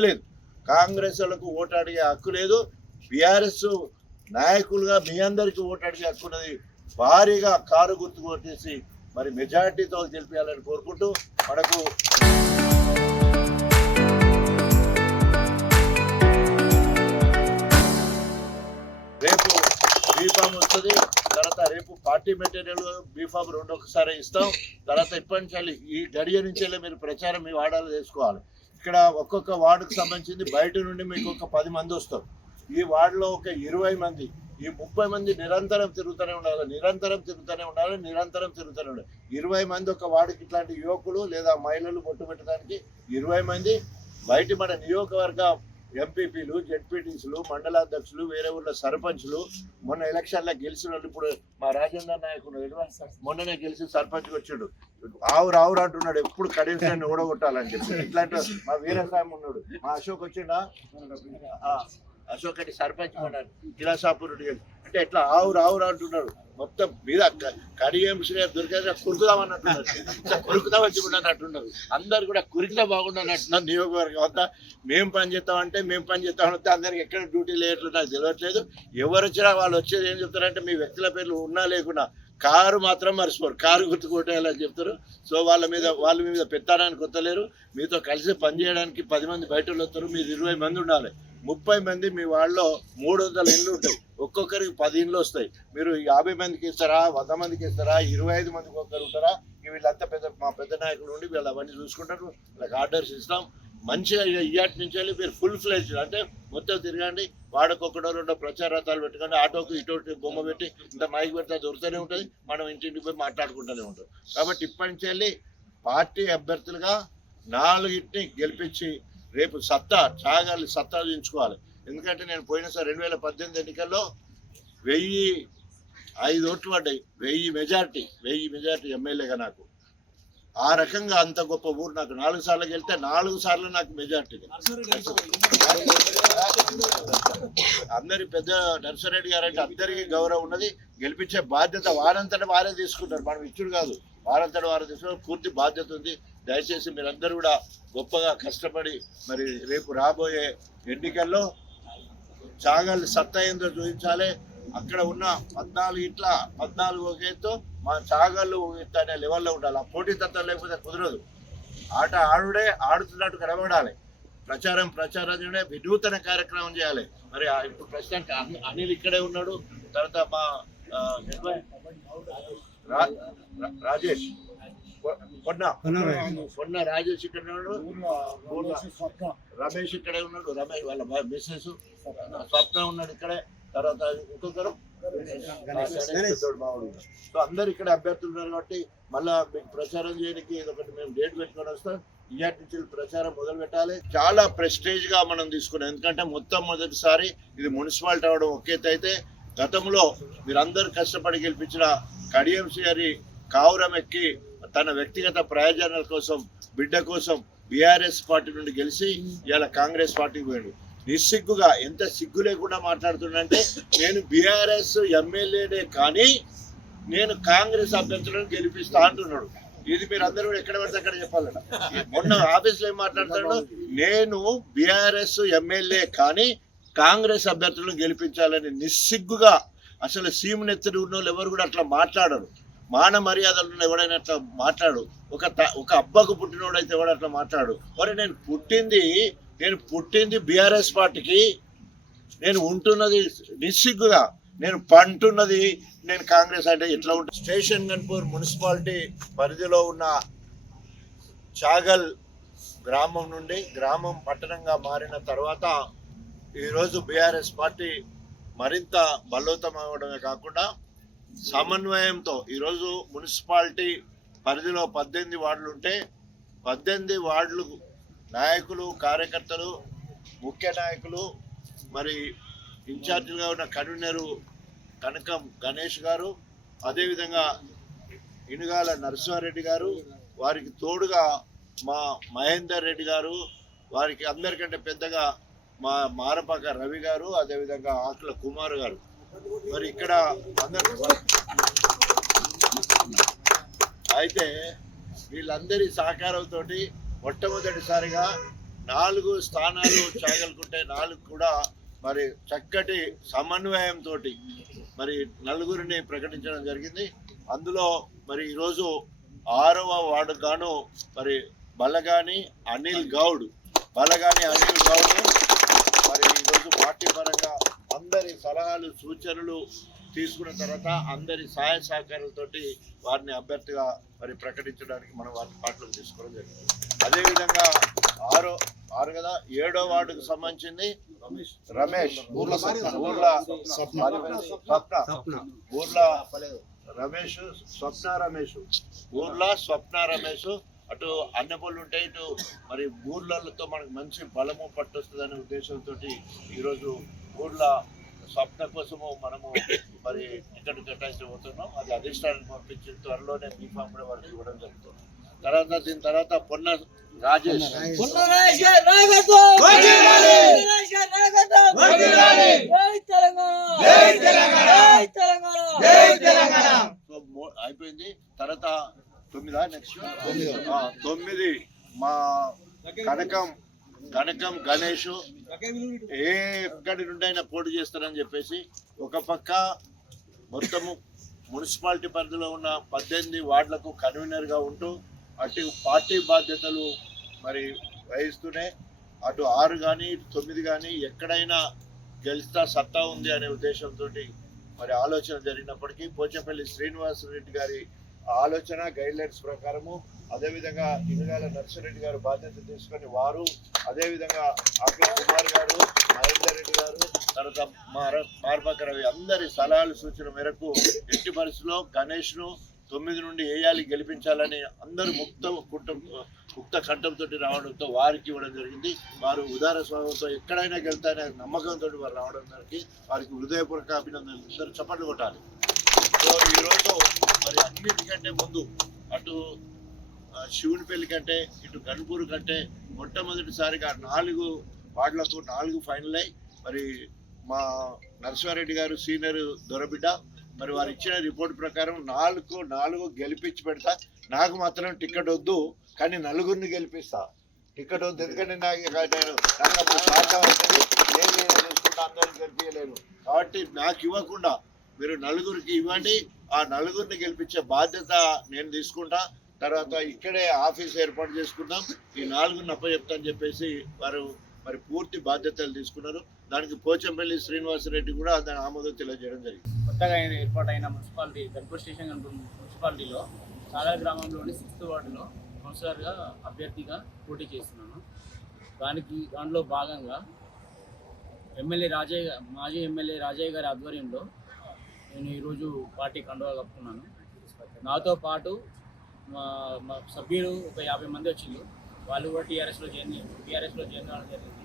లేదు. కాంగ్రెస్ వాళ్ళకు ఓటు అడిగే హక్కు లేదు. బీఆర్ఎస్ నాయకులుగా మీ అందరికీ ఓటు అడిగే హక్కు ఉన్నది. భారీగా కారు గుర్తు కొట్టేసి మరి మెజార్టీతో గెలిపించాలని కోరుకుంటూ మనకు రేపు బీఫామ్ వస్తుంది. తర్వాత రేపు పార్టీ మెటీరియల్ బీఫామ్ రెండొకసారి ఇస్తాం. తర్వాత ఇప్పటి నుంచి ఈ గడియ నుంచి మీరు ప్రచారం మీ వార్డాలు చేసుకోవాలి. ఇక్కడ ఒక్కొక్క వార్డుకు సంబంధించింది బయట నుండి మీకు ఒక 10 మంది వస్తారు. ఈ వార్డులో ఒక 20 మంది, ఈ 30 మంది నిరంతరం తిరుగుతూనే ఉండాలి. 20 మంది ఒక వార్డుకి ఇట్లాంటి యువకులు లేదా మహిళలు బొట్టు పెట్టడానికి 20 మంది. బయట మన నియోజకవర్గ ఎంపీపీలు, జెడ్పీటీసీలు, మండలాధ్యక్షులు, వేరే ఊళ్ళో సర్పంచ్లు, మొన్న ఎలక్షన్లో గెలిచిన వాళ్ళు, ఇప్పుడు మా రాజేందర్ నాయకుడు మొన్ననే గెలిచి సర్పంచ్కి వచ్చాడు. ఆవురు అంటున్నాడు, ఎప్పుడు కడిసాన్ని ఓడగొట్టాలని చెప్పి. ఇట్లాంటి మా వీరస్వామి ఉన్నాడు, మా అశోక్ వచ్చిండా, అశోక్ అంటే సర్పంచ్ అన్నాడు కిలాసాపూర్ అంటే ఎట్లా ఆవురు అంటున్నాడు. మొత్తం మీద కడియంశ్రీ దొరికేదా కురుకుదామన్నట్టున్నారు, ఇట్లా కురుకుదా వచ్చి అంటున్నారు. అందరు కూడా కురికిదా బాగుండన్నట్టున్నారు. నియోజకవర్గం అంతా మేము పని చేస్తామంటే అందరికి ఎక్కడ డ్యూటీ లేట్లు నాకు తెలియట్లేదు. ఎవరు వచ్చినా వాళ్ళు వచ్చేది ఏం చెప్తారంటే మీ వ్యక్తుల పేర్లు ఉన్నా లేకున్నా కారు మాత్రం మర్చిపోరు, కారు గుర్తుకోటేయాలని చెప్తారు. సో వాళ్ళ మీద పెత్తడానికి వస్తలేరు. మీతో కలిసి పనిచేయడానికి 10 మంది బయట వస్తారు. మీరు 20 మంది ఉండాలి. 30 మంది మీ వాళ్ళలో 300 ఇండ్లు ఉంటాయి. ఒక్కొక్కరికి 10 ఇండ్లు వస్తాయి. మీరు 50 మందికి ఇస్తారా, 100 మందికి ఇస్తారా, 25 మందికి ఒక్కరు ఉంటారా? వీళ్ళంతా మా పెద్ద నాయకులు ఉండి వీళ్ళు అవన్నీ చూసుకుంటారు. వాళ్ళకి ఆర్డర్స్ ఇస్తాం. మంచిగా ఇయ్యాటి నుంచి వెళ్ళి మీరు ఫుల్ ఫ్లెడ్జ్ అంటే మొత్తం తిరగండి. వాడకొక్కడో రెండో ప్రచార రథాలు పెట్టుకోండి. ఆటోకి ఇటోటి బొమ్మ పెట్టి ఇంత మైక్ పెడితే దొరుకుతూనే ఉంటుంది. మనం ఇంటింటికి పోయి మాట్లాడుకుంటూనే ఉంటాం. కాబట్టి ఇప్పటి నుంచి వెళ్ళి పార్టీ అభ్యర్థులుగా 4 గెలిపించి రేపు సత్తా దించుకోవాలి. ఎందుకంటే నేను పోయినసారి 2018 ఎన్నికల్లో 1005 ఓట్లు పడ్డాయి. 1000 మెజార్టీ ఎమ్మెల్యేగా నాకు. ఆ రకంగా అంత గొప్ప ఊరు నాకు 4 సార్లు గెలితే 4 సార్లు నాకు మెజార్టీ. అందరి పెద్ద నర్సరెడ్డి గారు అంటే అందరికీ గౌరవం ఉన్నది. గెలిపించే బాధ్యత వారంతటా వారే తీసుకుంటారు, మనం ఇచ్చుడు కాదు. వారంతటా వారే తీసుకుంటారు. పూర్తి బాధ్యత ఉంది. దయచేసి మీరందరూ కూడా గొప్పగా కష్టపడి మరి రేపు రాబోయే ఎన్నికల్లో చాగల్ సత్తా ఏందో చూపించాలి. అక్కడ ఉన్న 14 ఒకేతో మా చాగళ్ళు అనే లెవెల్లో ఉండాలి. ఆ పోటీతత్వం లేకపోతే కుదరదు. ఆట ఆడుతున్నట్టు కనబడాలి. ప్రచారం వినూతన కార్యక్రమం చేయాలి. మరి ఇప్పుడు ప్రస్తుతానికి అనిల్ ఇక్కడే ఉన్నాడు. తర్వాత మా రాజేష్ పొన్న రాజేష్ ఇక్కడ ఉన్నాడు. రమేష్ ఇక్కడే ఉన్నాడు. రమేష్ వాళ్ళ మిస్సెస్ స్వప్న ఉన్నాడు ఇక్కడే. తర్వాత ఇంకొకరు సో అందరు ఇక్కడ అభ్యర్థులు ఉన్నారు. కాబట్టి మళ్ళా మీకు ప్రచారం చేయడానికి ఇదొకటి మేము డేట్ పెట్టుకొని వస్తాం. ఇయాటి నుంచి ప్రచారం మొదలు పెట్టాలి. చాలా ప్రెస్టేజ్ గా మనం తీసుకున్నాం. ఎందుకంటే మొదటిసారి ఇది మున్సిపాలిటీ అవడం ఒకేత అయితే, గతంలో మీరందరూ కష్టపడి గెలిపించిన కడియంశ్రీ గారి కావురం ఎక్కి తన వ్యక్తిగత ప్రయోజనాల కోసం, బిడ్డ కోసం బీఆర్ఎస్ పార్టీ నుండి గెలిచి ఇవాళ కాంగ్రెస్ పార్టీకి పోయాడు. నిస్సిగ్గుగా, ఎంత సిగ్గు లేకుండా మాట్లాడుతున్నాడంటే, నేను బీఆర్ఎస్ ఎమ్మెల్యేనే కానీ నేను కాంగ్రెస్ అభ్యర్థులను గెలిపిస్తా అంటున్నాడు. ఇది మీరు అందరూ కూడా ఎక్కడ పడితే అక్కడ చెప్పాలట. మొన్న ఆఫీస్లో ఏం మాట్లాడుతున్నాడు, నేను బీఆర్ఎస్ ఎమ్మెల్యే కానీ కాంగ్రెస్ అభ్యర్థులను గెలిపించాలని నిస్సిగ్గుగా. అసలు సీఎం నెత్తడి ఉన్న వాళ్ళు ఎవరు కూడా అట్లా మాట్లాడరు. మాన మర్యాదలు ఎవడైనా అట్లా మాట్లాడు. ఒక అబ్బకు పుట్టినోడైతే ఎవడు అట్లా మాట్లాడు. మరి నేను పుట్టింది బీఆర్ఎస్ పార్టీకి, నేను ఉంటున్నది నిస్సిగ్గుగా, నేను పంటున్నది నేను కాంగ్రెస్ అంటే ఎట్లా ఉంటుంది. స్టేషన్ గన్పూర్ మున్సిపాలిటీ పరిధిలో ఉన్న చాగల్ గ్రామం నుండి గ్రామం పట్టణంగా మారిన తర్వాత ఈరోజు బీఆర్ఎస్ పార్టీ మరింత బలోపేతం అవ్వడమే కాకుండా సమన్వయంతో ఈరోజు మున్సిపాలిటీ పరిధిలో 18 వార్డులు ఉంటే 18 వార్డులు నాయకులు, కార్యకర్తలు, ముఖ్య నాయకులు, మరి ఇన్ఛార్జిగా ఉన్న కన్వీనరు కనకం గణేష్ గారు, అదేవిధంగా ఇనుగాల నరసింహారెడ్డి గారు, వారికి తోడుగా మా మహేందర్ రెడ్డి గారు, వారికి అందరికంటే పెద్దగా మా మారపాక రవి గారు, అదేవిధంగా ఆకుల కుమార్ గారు. మరి ఇక్కడ అందరు అయితే వీళ్ళందరి సహకారంతో మొట్టమొదటిసారిగా 4 స్థానాలు చాగలుకుంటే 4 కూడా మరి చక్కటి సమన్వయంతో మరి నలుగురిని ప్రకటించడం జరిగింది. అందులో మరి ఈరోజు 6వ వార్డు గాను మరి బలగాని అనిల్ గౌడ్ మరి ఈరోజు పార్టీ పరంగా అందరి సలహాలు సూచనలు తీసుకున్న తర్వాత అందరి సహాయ సహకారాలతోటి వారిని అభ్యర్థిగా మరి ప్రకటించడానికి మనం వారిని పార్టీలోకి తీసుకోవడం జరిగింది. అదేవిధంగా 7వ వార్డుకు సంబంధించింది రమేష్ ఊర్ల స్వప్న రమేష్ అటు అన్నపల్లి ఉంటే ఇటు మరి ఊర్లతో మనకు మంచి బలము పట్టొస్తుందనే ఉద్దేశంతో ఈరోజు ఊర్ల స్వప్న కోసము మనము మరి టికెట్ కేటాయించబోతున్నాం. అది అధిష్టానానికి పంపించి త్వరలోనే బీఫామ్ కూడా వారికి ఇవ్వడం జరుగుతుంది. దీని తర్వాత పొన్న రాజేష్ అయిపోయింది. తర్వాత 9 మా కనకం గణేష్ ఎక్కడి నుండి అయినా పోటీ చేస్తారని చెప్పేసి ఒక పక్క మొత్తము మున్సిపాలిటీ పరిధిలో ఉన్న 18 వార్డులకు కన్వీనర్గా ఉంటూ అటు పార్టీ బాధ్యతలు మరి వహిస్తూనే అటు 6 కానీ 9 కానీ ఎక్కడైనా గెలుస్తా సత్తా ఉంది అనే ఉద్దేశంతో మరి ఆలోచన జరిగినప్పటికీ పోచంపల్లి శ్రీనివాసరెడ్డి గారి ఆలోచన గైడ్లైన్స్ ప్రకారము, అదేవిధంగా ఇనుగాల నర్సిరెడ్డి గారు బాధ్యత తీసుకొని వారు, అదేవిధంగా ఆకేష్ కుమార్ గారు, మహేందర్ రెడ్డి గారు, తర్వాత మార్పక రవి అందరి సలహాలు సూచన మేరకు ఎట్టి పరిస్థితుల్లో గణేష్ను 9 నుండి వేయాలి, గెలిపించాలని అందరూ ముక్త కంఠంతో రావడంతో వారికి ఇవ్వడం జరిగింది. వారు ఉదార స్వభావంతో ఎక్కడైనా గెలుతానే నమ్మకంతో వారు రావడం జరిగి వారికి హృదయపూర్వక అభినందనలు. అందరూ చప్పట్లు కొట్టాలి. సో ఈరోజు మరి అన్నిటికంటే ముందు అటు శివునిపల్లి కంటే ఇటు గన్పూర్ కంటే మొట్టమొదటిసారిగా 4 వార్డులకు 4 ఫైనల్ అయ్యి మరి మా నరసింహారెడ్డి గారు సీనియర్ దొరబిడ్డ మరి వారు ఇచ్చిన రిపోర్ట్ ప్రకారం 4 గెలిపించి పెడతా. నాకు మాత్రం టికెట్ వద్దు, కానీ 4 గెలిపిస్తా. టికెట్ వద్దు, ఎందుకంటే నేను చూసుకుంటా అందరిని గెలిపించలేను కాబట్టి నాకు ఇవ్వకుండా మీరు 4 ఇవ్వండి. ఆ 4 గెలిపించే బాధ్యత నేను తీసుకుంటా. తర్వాత ఇక్కడే ఆఫీస్ ఏర్పాటు చేసుకుందాం, ఈ 4 అప్పచెప్తాని చెప్పేసి వారు మరి పూర్తి బాధ్యతలు తీసుకున్నారు. దానికి పోచంపల్లి శ్రీనివాసరెడ్డి కూడా దాని ఆమోదం తెలియజేయడం జరిగింది. కొత్తగా ఏర్పాటైన మున్సిపాలిటీ గన్పూర్ స్టేషన్ మున్సిపాలిటీలో చాలా గ్రామంలోని 6th వార్డులో కౌన్సిలర్గా అభ్యర్థిగా పోటీ చేస్తున్నాను. దానిలో భాగంగా మాజీ ఎమ్మెల్యే రాజయ్య గారి ఆధ్వర్యంలో నేను ఈరోజు పార్టీ కండువా కప్పుకున్నాను. నాతో పాటు మా సభ్యులు ఒక 50 మంది వచ్చిండ్రు. వాళ్ళు కూడా టీఆర్ఎస్లో జాయిన్ కావడం జరిగింది.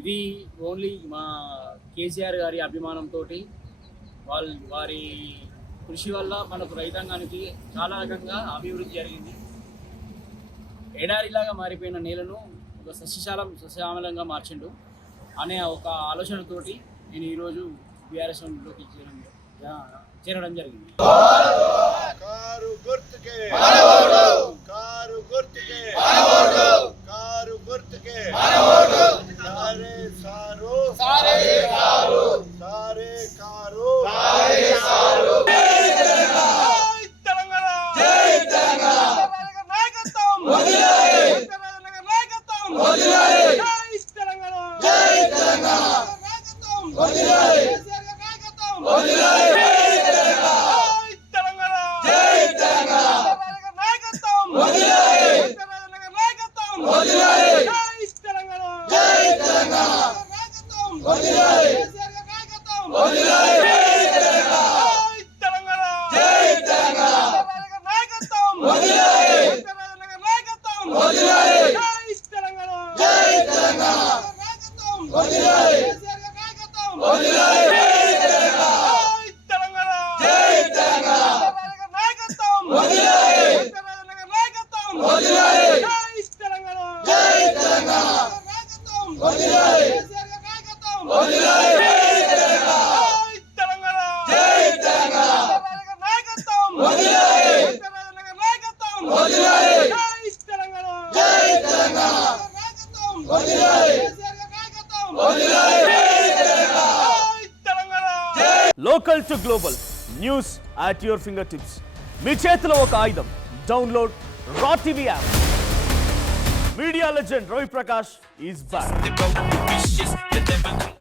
ఇది ఓన్లీ మా కేసీఆర్ గారి అభిమానంతో వారి కృషి వల్ల మనకు రైతాంగానికి చాలా రకంగా అభివృద్ధి జరిగింది. ఎడారిలాగా మారిపోయిన నేలను ఒక సస్యశ్యామలంగా మార్చిండు అనే ఒక ఆలోచనతోటి నేను ఈరోజు బీఆర్ఎస్లోకి చేరడం జరిగింది. కారు గుర్తుకే సారే కారు జై Telangana local to global news at your fingertips. మీ చేతిలో ఒక ఆయుధం. Download Raw TV app. Media legend Ravi Prakash is back.